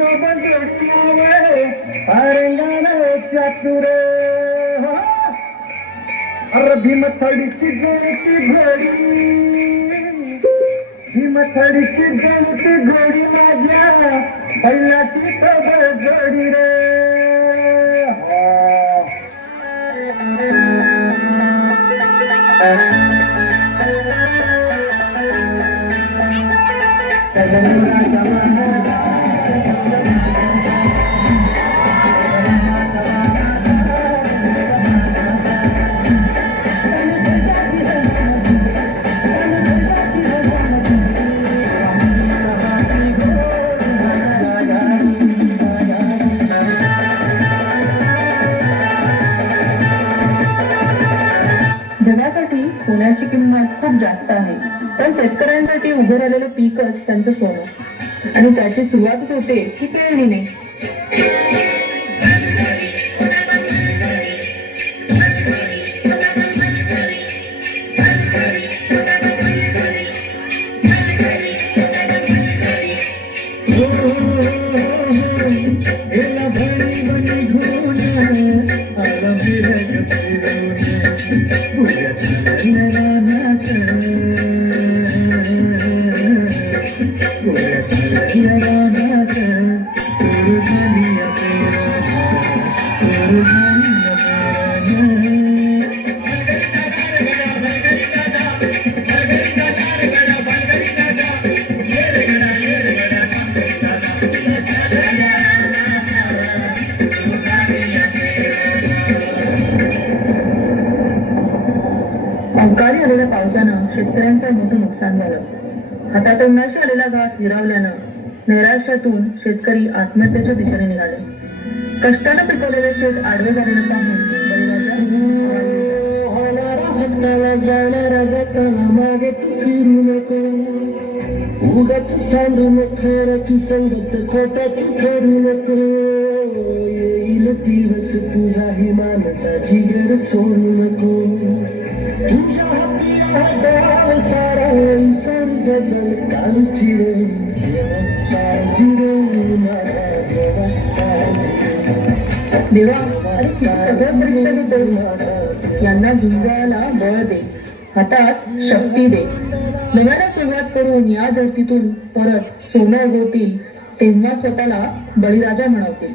सोबत जोडी मावळे अरंगाना चातुर अरे भीमथडीची गणती घोडी भीमथडीची गणती घोडी माझ्या बैलाची सोबत जोडी रे जगासाठी सोन्याची किंमत खूप जास्त आहे, पण शेतकऱ्यांसाठी उभं राहिलेलं पीकच त्यांचं सोनं आणि त्याची सुरुवातच होते की पेरणीने. अवकाळी आलेल्या पावसानं शेतकऱ्यांचं मोठं नुकसान झालं. हातातोंडाशी आलेला घास हिरावल्यानं नैराश्यातून शेतकरी आत्महत्येच्या दिशेने निघाले. कष्टानं पिकवलेले शेत आडवे झालेलं पाहून मागे फिरू नको उगाच सांडू नको संगत खोटाची करू नको येईल दिवस तुझाही माणसाची गर सोडू नको तुझ्या हाती सारा सारी गजल कालची रे देवा सगळ्या परीक्षा देतोस, यांना झुंजायला बळ दे, हातात शक्ती दे. नव्यानं सुरुवात करून या धरतीतून परत सोनं उगवतील, तेव्हा स्वतःला बळीराजा म्हणवतील.